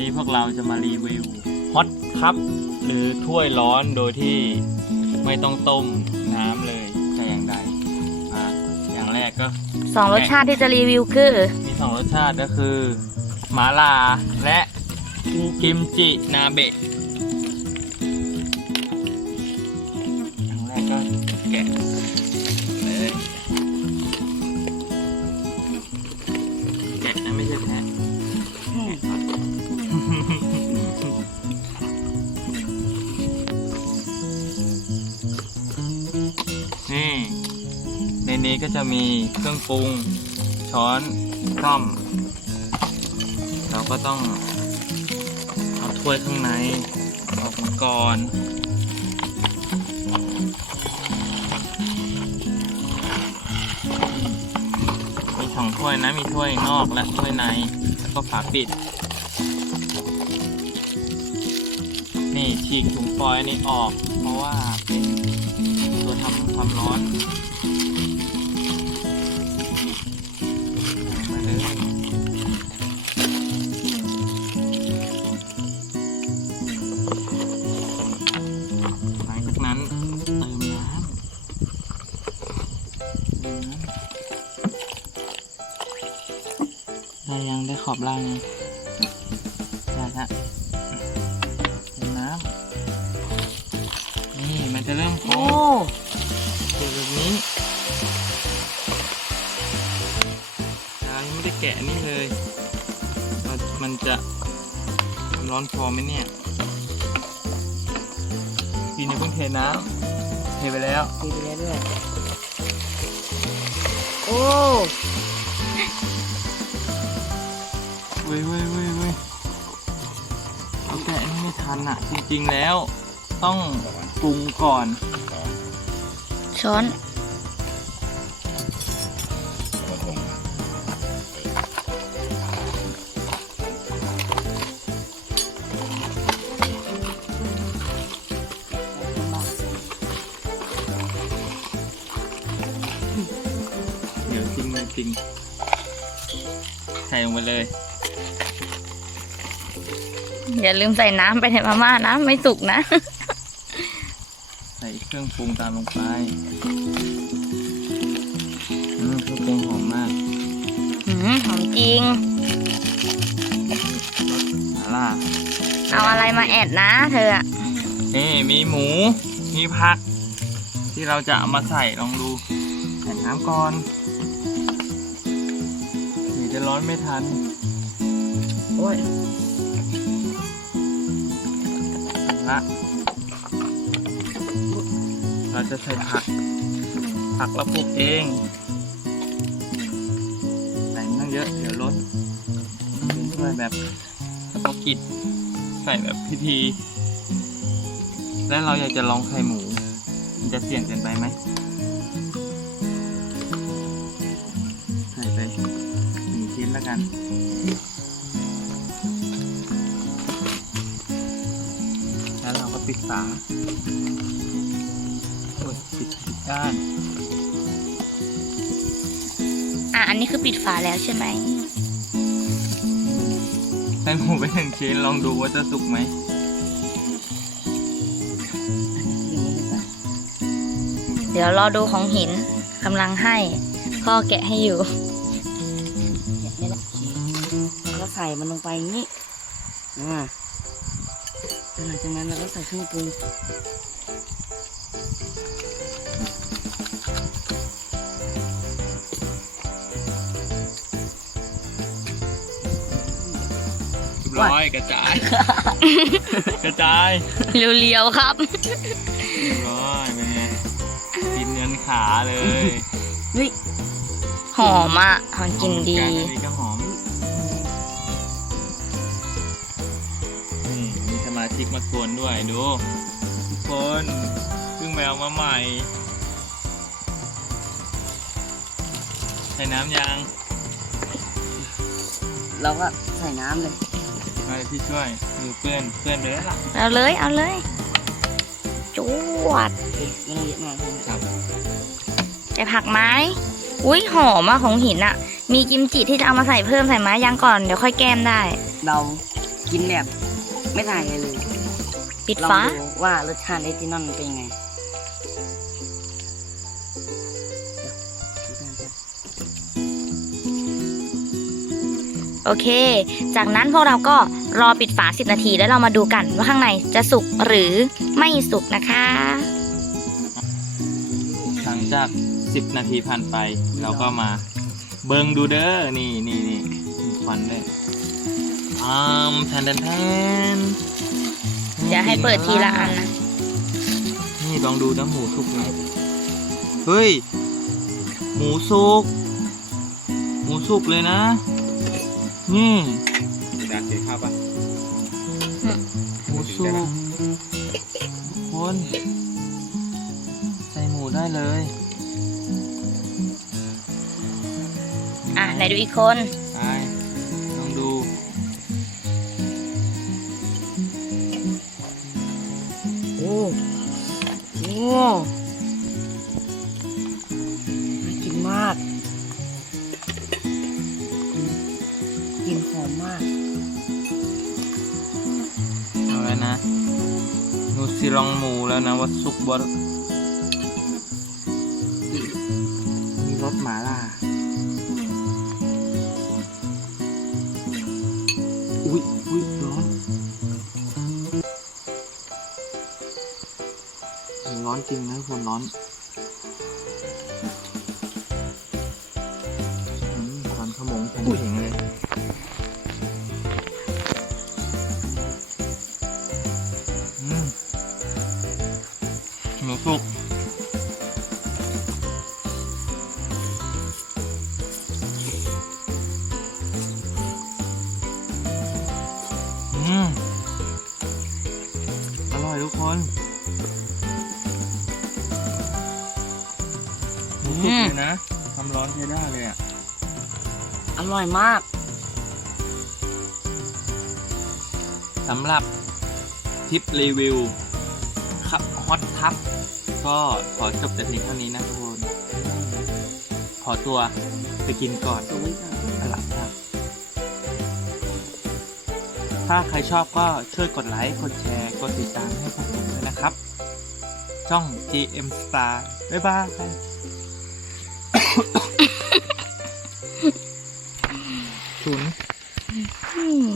นี้พวกเราจะมารีวิวฮอตคัพหรือถ้วยร้อนโดยที่ไม่ต้องต้มน้ำเลยแต่อย่างใดอะอย่างแรกก็ สองรสชาติที่จะรีวิวคือ มีสองรสชาติก็คือหมาลาและกิมจินาเบะอย่างแรกก็แกะ นี้ก็จะมีเครื่องปรุง ช้อนซ่อม เราก็ต้องเอาถ้วยข้างในออกมาก่อนมีสองถ้วยนะมีถ้วยนอกและถ้วยในแล้วก็ฝาปิด นี่ฉีกถุงฟอยล์อันนี้ออก เพราะว่าเป็นตัวทำความร้อน ได้ยังได้ขอบล่างยังได้ละเติมน้ำนี่มันจะเริ่มพอโอ้งเป็นแบบนี้ยังไม่ได้แกะนี่เลยว่ามันจะความร้อนพอไหมเนี่ยปีนี้เพิ่งเทน้ำเทไปแล้วดีไปแล้วด้วย โอ้เว้ยเว้ยเว้ยเว้ยเราแกะนี่ไม่ทันอะจริงๆแล้ว ต้องปรุงก่อน ช้อนเดี๋ยวทิ้งเลยทิ้งใส่ลงไปเลย อย่าลืมใส่น้ำไปในมาม่านะ ไม่สุกนะ ใส่เครื่องปรุงตามลงไปอืมเครื่องปรุงหอมมากหืมหอมจริง มาล่าเอาอะไรมาแอดนะ เธออะนี่มีหมู มีผัก ที่เราจะเอามาใส่ลองดูใส่น้ำก่อนเดี๋ยวจะร้อนไม่ทัน โอ้ยละเราจะใส่ผัก ผักเราปลูกเองใส่ไม่ต้องเยอะ เดี๋ยวล้นเป็นถ้วยแบบเฉพาะกิจใส่แบบพิธี และเราอยากจะลองไข่หมู มันจะเสี่ยงเกินไปไหมใส่ไปหนึ่งชิ้นแล้วกันาก็ปิดฝาโอ้ยปิดปิดด้าน อะ อันนี้คือปิดฝาแล้วใช่ไหมใส่หมูไปหนึ่งชิ้นลองดูว่าจะสุกไหมเดี๋ยวรอดูของหินกำลังให้ พ่อแกะให้อยู่ แล้วก็ใส่มันลงไปอย่างนี้อ่าแล้ว หลังจากนั้นเราก็ใส่เครื่องปรุงเรียบร้อยกระจาย กระจายเรียวๆครับเรียบร้อยเป็นไงกินเงินขาเลย เฮ้ยหอมอะหอมกลินดีการอันนี้ก็หอม มีสมาชิกมากวนด้วยดูทุกคนเพิ่งไปเอามาใหม่ ใส่น้ำยางเราก็ใส่น้ำเลยมาเดี๋ยวพี่ช่วยมือเปื้อนเปื้อนเลยล่ะเอาเลยเอาเลยจวดไม่ต้องเยอะมากครับแต่ผักไม้ อุ้ยหอมอะของหินอะมีกิมจิที่จะเอามาใส่เพิ่มใส่ไม้ยังก่อนเดี๋ยวค่อยแก้มได้ เรากินแบบ ไม่ได้เลยเลยปิดลองฟ้า ดูว่ารสชาติไอตินอนเป็นยังไงเดี๋ยวโอเค จากนั้นพวกเราก็รอปิดฝา 10 นาที แล้วเรามาดูกันว่าข้างในจะสุกหรือไม่สุกนะคะ หลังจาก 10 นาทีผ่านไป เราก็มาเบิงดูเด้อนี่นี่นี่มีควันด้วย อ้ามแทนแทนแทนเดี๋ยวให้เปิดทีละอันนะ นี่ลองดูนะหมูสุกไหมเฮ้ย หมูสุก หมูสุกเลยนะ นี่ดาสีข้าวปะหมูสุกทุกคน ใส่หมูได้เลย อะไหนดูอีกคน โอ้โหน่ากินมากกลินหอมมาก เอาเลยนะหนูสิลองหมูแล้วนะว่าสุกบดมีรสหมาล่า ร้อนจริงนะทุกคนร้อนอืมควันขโมงแข็งๆเลยอืมหมูสุกอืมอร่อยทุกคน เลยนะทำร้อนใช้ได้เลยอะ อร่อยมากสำหรับทิปรีวิวครับฮอตทับก็ขอจบแต่เพียงเท่านี้นะทุกคน ขอตัวไปกินก่อนสวยจังอร่อยมากถ้าใครชอบก็ช่วยกดไลค์ กดแชร์ กดติดตามให้พวกผมด้วยนะครับ ช่อง GM Star บ๊ายบาย ฉุนอืม